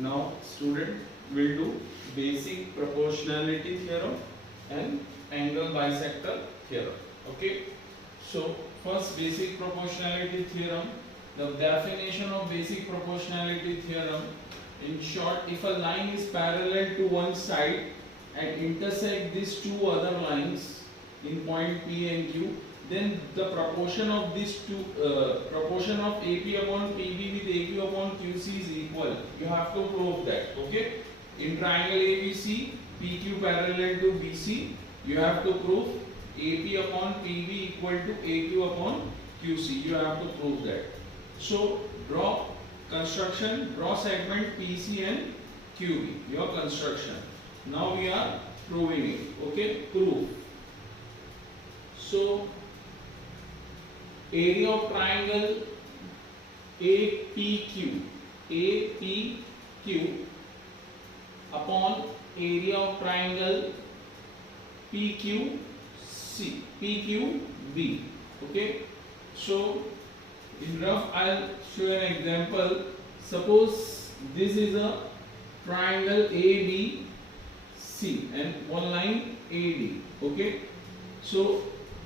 Now student will do basic proportionality theorem and angle bisector theorem. Okay. So first basic proportionality theorem. The definition of basic proportionality theorem: in short, if a line is parallel to one side and intersect these two other lines in point P and Q, then the proportion of these two proportion of AP upon PB with AQ upon QC is equal. You have to prove that. Okay. In triangle ABC, PQ parallel to BC, you have to prove AP upon PB equal to AQ upon QC. You have to prove that. So draw construction, draw segment PC and QB, your construction. Now we are proving it. Okay, prove. So area of triangle APQ upon area of triangle PQB. Okay, so in rough I'll show an example. Suppose this is a triangle ABC and one line AD. Okay, so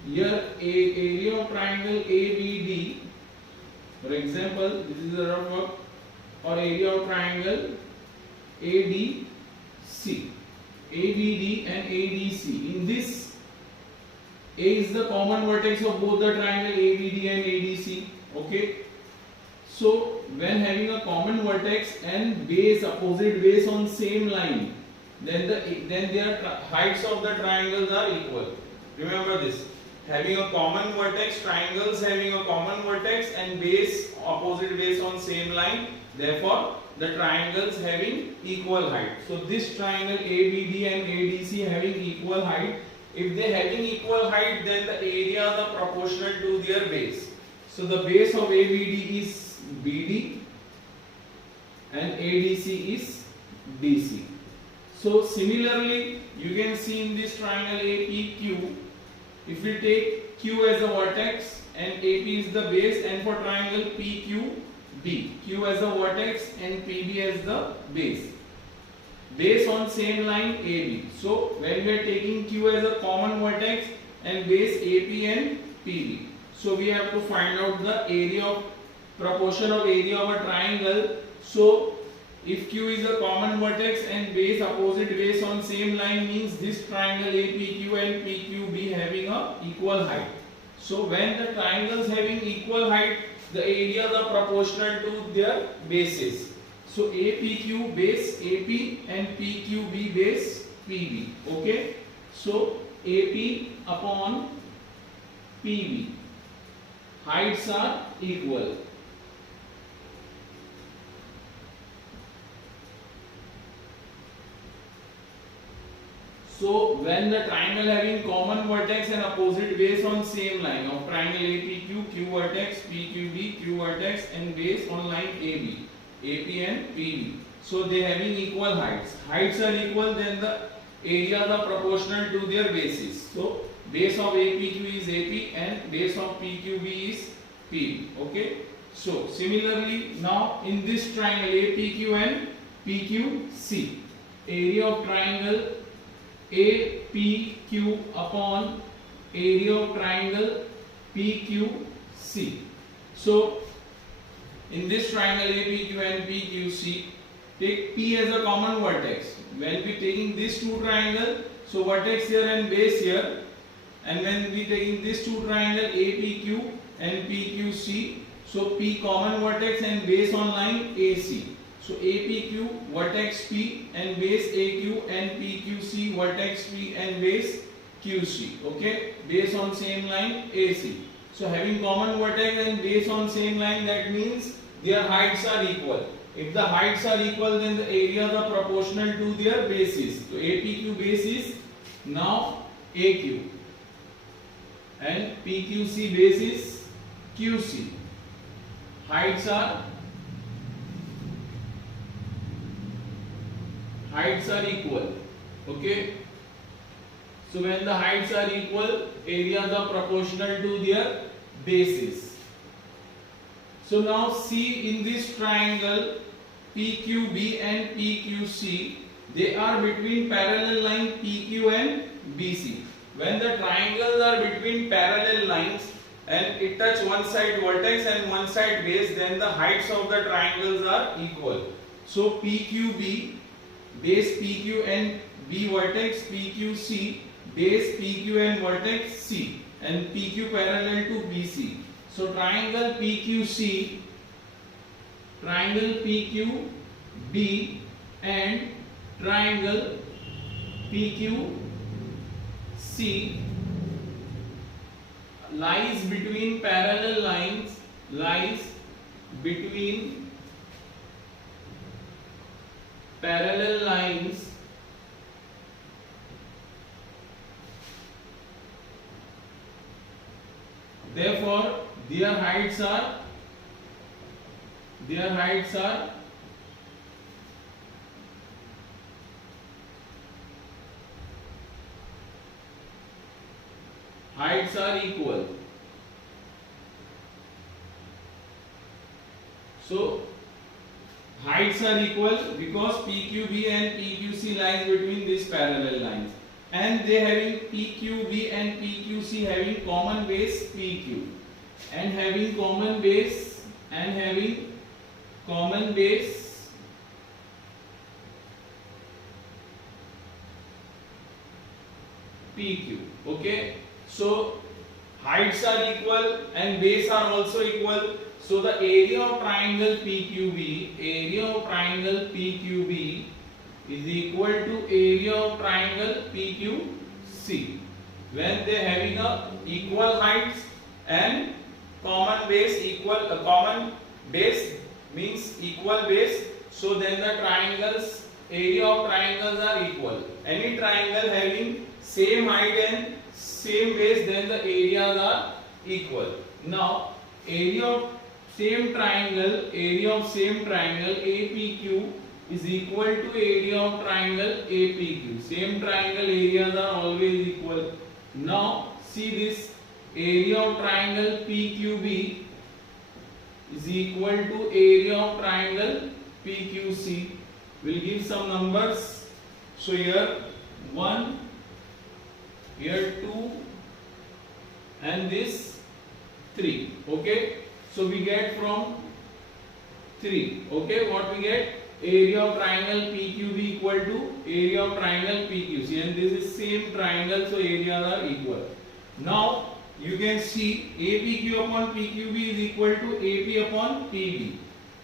here area of triangle ABD, for example, this is a rough work, or area of triangle ADC, ABD and ADC. In this, A is the common vertex of both the triangle ABD and ADC. Okay, so when having a common vertex and base, opposite base on same line, then their heights of the triangles are equal. Remember this. Having a common vertex, triangles having a common vertex and base, opposite base on same line, therefore the triangles having equal height. So this triangle ABD and ADC having equal height. If they having equal height, then the areas are proportional to their base. So the base of ABD is BD and ADC is DC. So similarly, you can see in this triangle APQ, if we take Q as a vertex and AP is the base, and for triangle PQB, Q as a vertex and PB as the base. Base on same line AB. So when we are taking Q as a common vertex and base AP and PB, so we have to find out the area of proportion of area of a triangle. So if Q is a common vertex and base, opposite base on same line, means this triangle APQ and PQB having a equal height. So when the triangles having equal height, the areas are proportional to their bases. So APQ base AP and PQB base PB. Okay, so AP upon PB, heights are equal. So when the triangle having common vertex and opposite base on same line of triangle APQ, Q vertex, PQB, Q vertex and base on line AB, AP and PB. So they having equal heights. Heights are equal, then the areas are proportional to their bases. So base of APQ is AP and base of PQB is PB. Okay. So similarly, now in this triangle APQ and PQC, area of triangle APQ upon area of triangle PQC. So in this triangle APQ and PQC, take P as a common vertex. When we taking these two triangles, so vertex here and base here, and when we taking these two triangles APQ and PQC, so P common vertex and base on line AC. So APQ vertex P and base AQ and PQC vertex P and base QC. Okay, base on same line AC. So having common vertex and base on same line, that means their heights are equal. If the heights are equal, then the areas are proportional to their bases. So APQ base is now AQ and PQC base is QC. Heights are equal. Okay, so when the heights are equal, areas are proportional to their bases. So now see in this triangle PQB and PQC, they are between parallel line PQ and BC. When the triangles are between parallel lines and it touch one side vertex and one side base, then the heights of the triangles are equal. So PQB, base PQ and B vertex PQC, base PQ and vertex C, and PQ parallel to BC. So triangle PQC, triangle PQB and triangle PQC lies between parallel lines, lies between parallel lines therefore their heights are equal. So heights are equal because PQB and PQC lies between these parallel lines, and they having PQB and PQC having common base PQ and having common base PQ. Okay, so heights are equal and base are also equal. So the area of triangle PQB is equal to area of triangle PQC when they having a equal heights and common base common base means equal base. So then the triangles area of triangles are equal. Any triangle having same height and same base, then the areas are equal. Now area of same triangle APQ is equal to area of triangle APQ. Same triangle areas are always equal. Now see this, area of triangle PQB is equal to area of triangle PQC. We'll give some numbers. So here 1, here 2, and this 3. Okay, so we get from 3. Okay, what we get? Area of triangle PQB equal to area of triangle PQC, and this is same triangle, so areas are equal. Now you can see APQ upon PQB is equal to AP upon PB.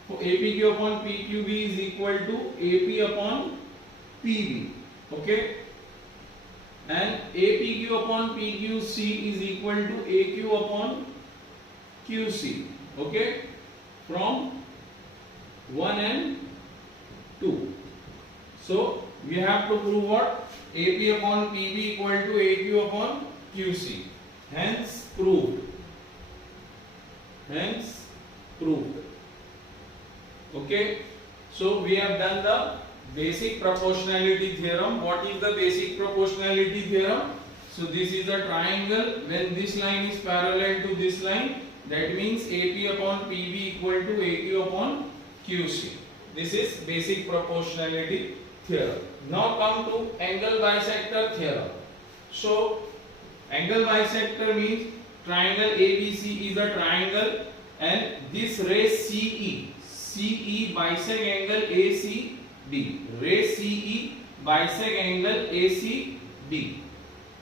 So APQ upon PQB is equal to AP upon PB. Okay, and APQ upon PQC is equal to AQ upon QC. Okay, from 1 and 2. So we have to prove what? AP upon PB equal to AQ upon QC. Hence proved. Okay, so we have done the basic proportionality theorem. What is the basic proportionality theorem? So this is a triangle. When this line is parallel to this line, that means AP upon PB equal to AQ upon QC. This is basic proportionality theorem. Now come to angle bisector theorem. So angle bisector means triangle ABC is a triangle, and this ray CE bisect angle ACB. Ray CE bisect angle ACB.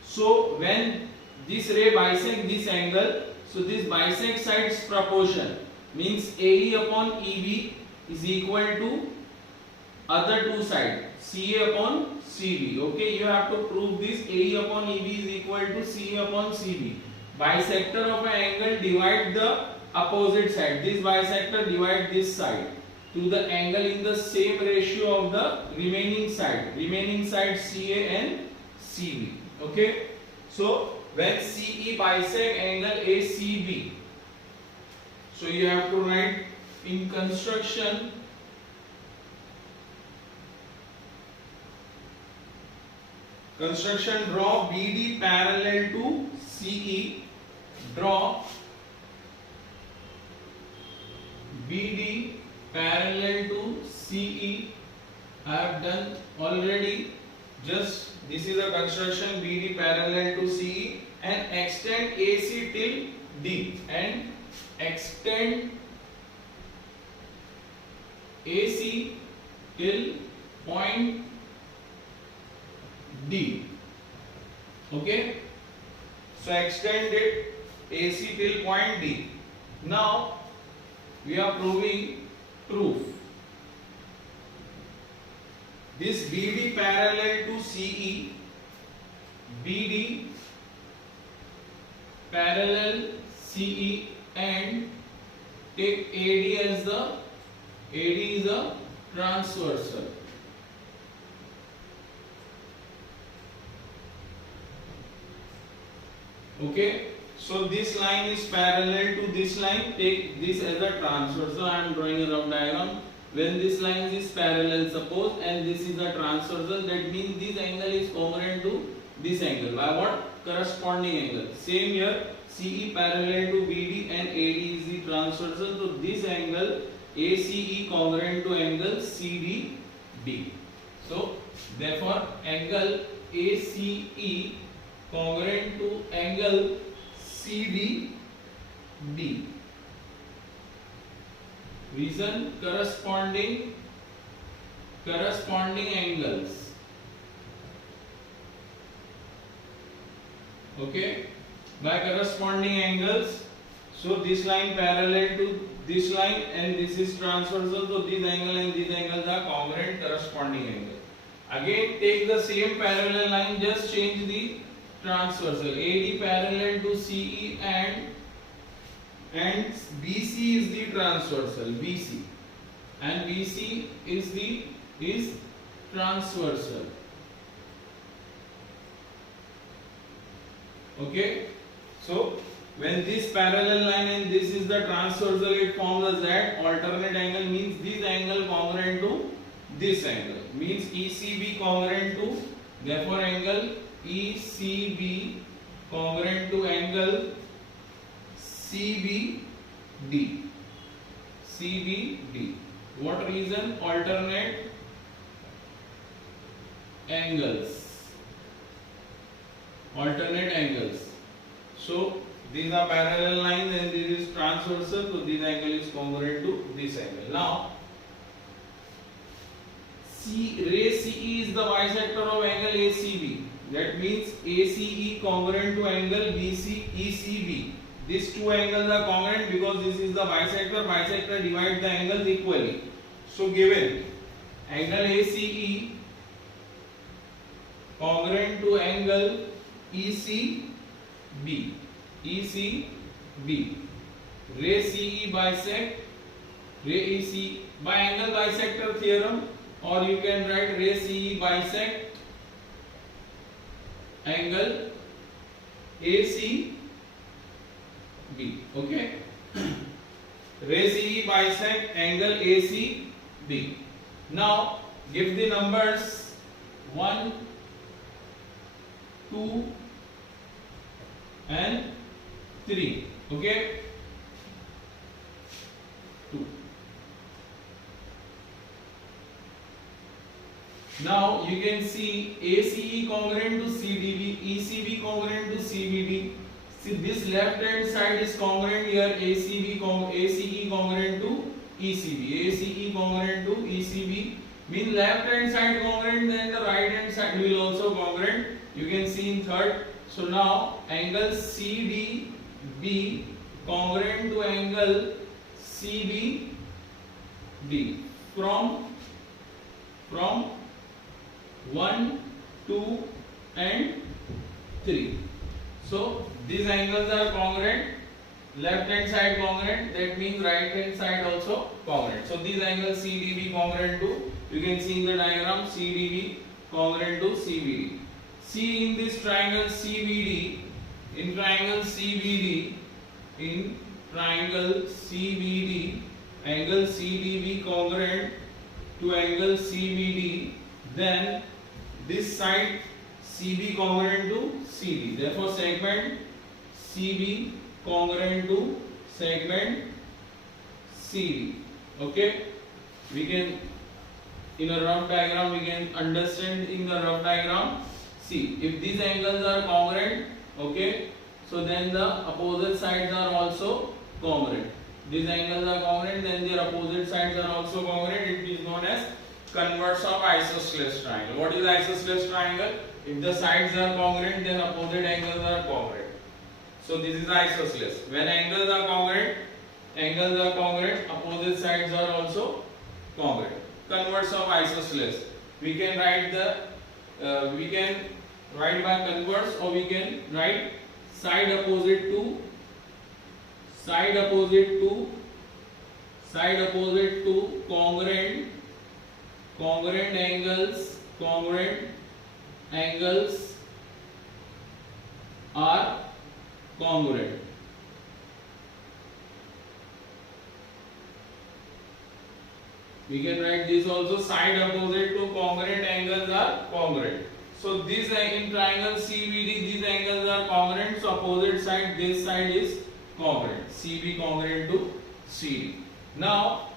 So when this ray bisect this angle, so this bisect sides proportion means AE upon EB is equal to other two sides CA upon CB. Okay, you have to prove this. AE upon EB is equal to CA upon CB. Bisector of an angle divide the opposite side. This bisector divide this side to the angle in the same ratio of the remaining side. Remaining side CA and CB. Okay, so when CE bisect angle ACB, so you have to write in construction draw BD parallel to CE. Draw BD parallel to CE I have done already. Just this is a construction BD parallel to CE and extend AC till D and extend AC till point D. Okay, so extend it AC till point D. Now we are proving proof. This BD parallel to CE, BD parallel CE, and take AD as the AD is a transversal. Okay, so this line is parallel to this line. Take this as a transversal. I am drawing a rough diagram. When this line is parallel, suppose, and this is a transversal, that means this angle is congruent to this angle. By what? Corresponding angle. Same here, CE parallel to BD and AD is the transversal. So this angle ACE congruent to angle CDB. So therefore angle ACE congruent to angle CDB. Reason corresponding angles. Okay, by corresponding angles, so this line parallel to this line and this is transversal, so this angle and these angles are congruent corresponding angle. Again take the same parallel line, just change the transversal. AD parallel to CE and BC is the transversal, BC, and BC is transversal. Okay, so when this parallel line and this is the transversal, it forms a Z alternate angle, means this angle congruent to this angle, means ECB congruent to, therefore angle ECB congruent to angle CBD. CBD. What reason? Alternate angles. Alternate angles. So these are parallel lines and this is transversal. So this angle is congruent to this angle. Now, ray CE is the bisector of angle ACB. That means ACE congruent to angle ECB. These two angles are congruent because this is the bisector. Bisector divides the angles equally. So given angle ACE congruent to angle ECB. Ray CE bisect ray EC by angle bisector theorem, or you can write ray CE bisect angle ACB. Okay, ray CE bisect angle ACB. Now give the numbers 1, 2 and 3. Okay, 2. Now you can see ACE congruent to CDB, ECB congruent to CBD. See, this left hand side is congruent here. ACE congruent to ECB. ACE congruent to ECB means left hand side congruent, then the right hand side will also congruent. You can see in third. So now angle CDB congruent to angle CBD from 1, 2 and 3. So these angles are congruent. Left hand side congruent, that means right hand side also congruent. So these angles CDB congruent to, you can see in the diagram, CDB congruent to CBD. See in this triangle CBD, in triangle CBD, angle CDB congruent to angle CBD, then this side CB congruent to CD. Therefore segment CB congruent to segment CD. Okay, we can in a rough diagram we can understand in the rough diagram. See, if these angles are congruent, okay, so then the opposite sides are also congruent. These angles are congruent, then their opposite sides are also congruent. It is known as converse of isosceles triangle. What is isosceles triangle? If the sides are congruent, then opposite angles are congruent. So this is isosceles. When angles are congruent, opposite sides are also congruent. Converse of isosceles. We can write by converse, or we can write side opposite to congruent angles are congruent. We can write this also, side opposite to congruent angles are congruent. So this in triangle CBD, these angles are congruent. So opposite side, this side is congruent. CB congruent to CD. Now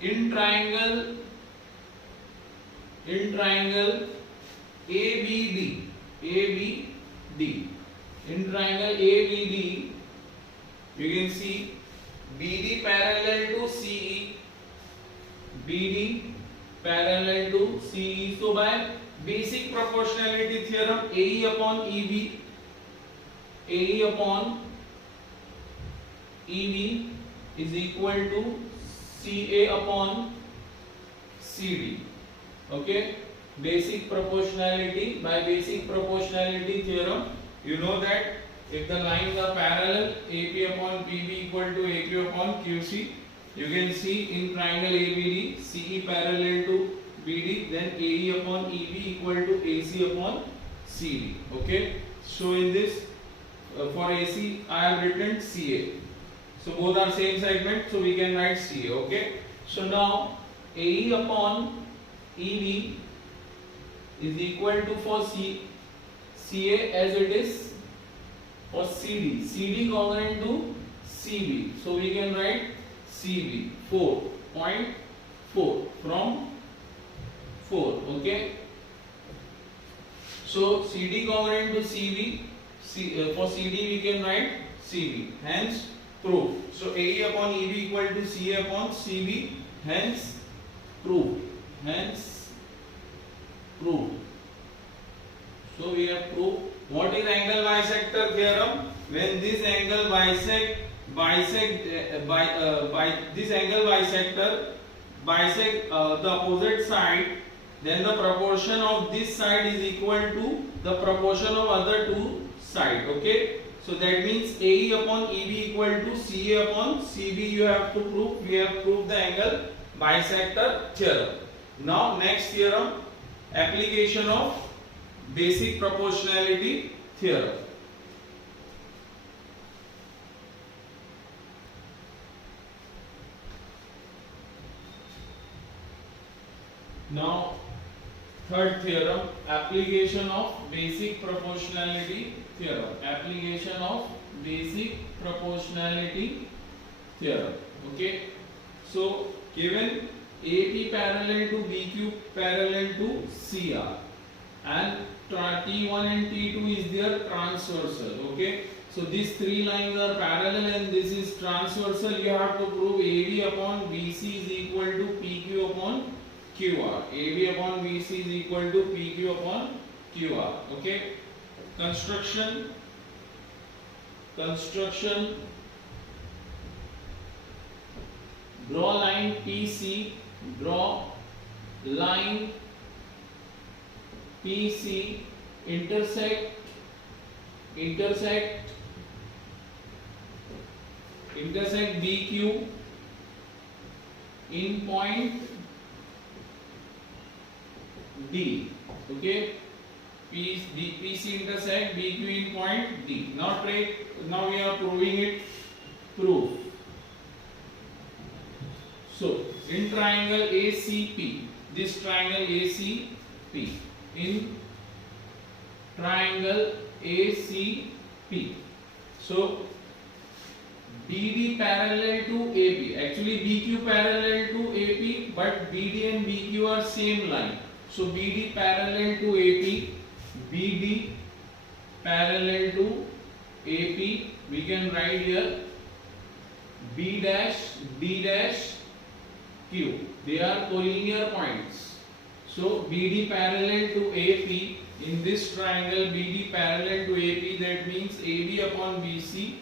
in triangle ABD, in triangle ABD, you can see BD parallel to CE, BD parallel to CE. So by basic proportionality theorem, AE upon EB, is equal to CA upon CD. Okay, basic proportionality. By basic proportionality theorem, you know that if the lines are parallel, AP upon PB equal to AP upon QC. You can see in triangle ABD, CE parallel to BD, then AE upon EB equal to AC upon CD. Okay, so in this for AC I have written CA. So both are same segment, so we can write CA. Okay, so now AE upon EB is equal to, for CA as it is for CD congruent to CB. So we can write CB 4.4 from 4. Okay, so CD congruent to CB, for CD we can write CB, hence proof. So AE upon EB equal to CA upon CB, hence proved. So we have proved. What is angle bisector theorem? When this angle this angle bisect the opposite side, then the proportion of this side is equal to the proportion of other two sides. Okay, so that means AE upon EB equal to CA upon CB. You have to prove. We have proved the angle bisector theorem. Now next theorem, application of basic proportionality theorem. Now third theorem, application of basic proportionality theorem. Application of basic proportionality theorem. Okay, so given AP parallel to BQ parallel to CR, and T1 and T2 is their transversal. Okay, so these three lines are parallel and this is transversal. You have to prove AB upon BC is equal to PQ upon QR. AB upon BC is equal to PQ upon QR. Okay, construction. Draw line PC. Draw line PC intersect BQ in point D. Okay, PC intersect BQ in point D. Now we are proving it. Proof. So in triangle ACP, this triangle ACP, in triangle ACP, so BD parallel to AP. Actually BQ parallel to AP, but BD and BQ are same line. So BD parallel to AP, BD parallel to AP, we can write here B dash D dash Q. They are collinear points. So BD parallel to AP, in this triangle BD parallel to AP, that means AB upon BC,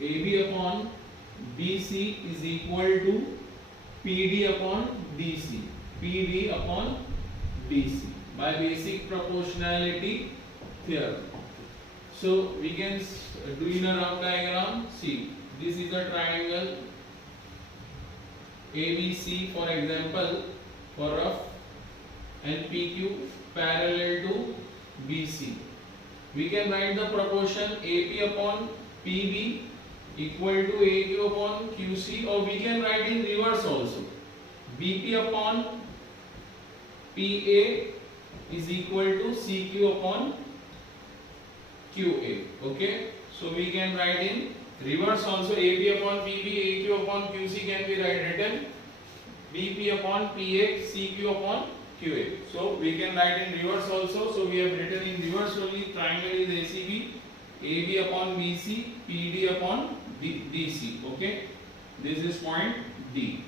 AB upon BC is equal to PD upon DC, PD upon DC by basic proportionality theorem. So we can do in a rough diagram. See, this is a triangle ABC, for example, for rough, and PQ parallel to BC. We can write the proportion AP upon PB equal to AQ upon QC, or we can write in reverse also. BP upon PA is equal to CQ upon QA. Okay, so we can write in reverse also. AB upon PB, AQ upon QC can be written BP upon PA, CQ upon QA. So we can write in reverse also. So we have written in reverse only. Triangle is ACB, AB upon BC, PD upon DC. Okay, this is point D.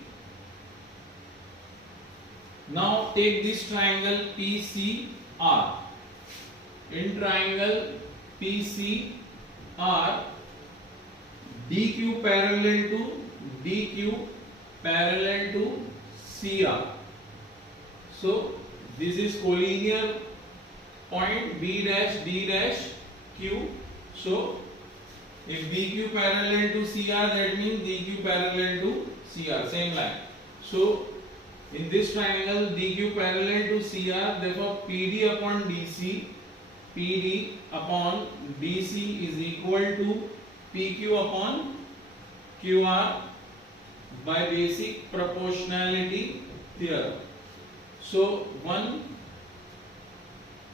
Now take this triangle PCR. In triangle PCR, DQ parallel to DQ parallel to CR. So this is collinear point B dash D dash Q. So if BQ parallel to CR, that means DQ parallel to CR, same line. So in this triangle DQ parallel to CR, therefore PD upon DC, PD upon DC is equal to PQ upon QR by basic proportionality theorem. So 1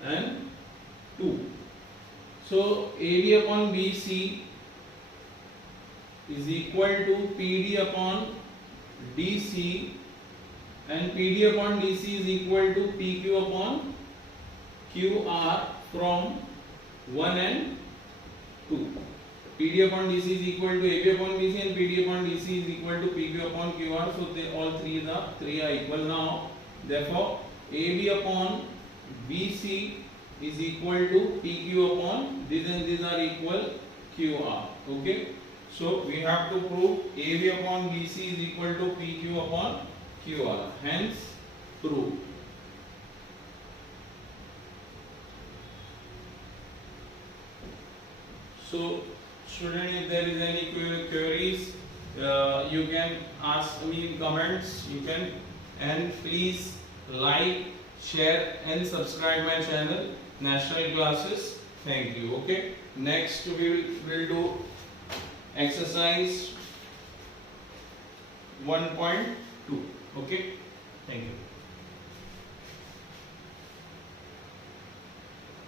and 2. So AB upon BC is equal to PD upon DC, and PD upon DC is equal to PQ upon QR from 1 and 2. PD upon DC is equal to AB upon BC, and PD upon DC is equal to PQ upon QR. So they all three are equal now. Therefore AB upon BC is equal to PQ upon this, and these are equal QR. Okay. So we have to prove AB upon BC is equal to PQ upon QR. Hence proved. So student, if there is any queries, you can ask me in comments. You can, and please like, share and subscribe my channel National Classes. Thank you. Okay. Next we will do exercise 1.2. Okay. Thank you.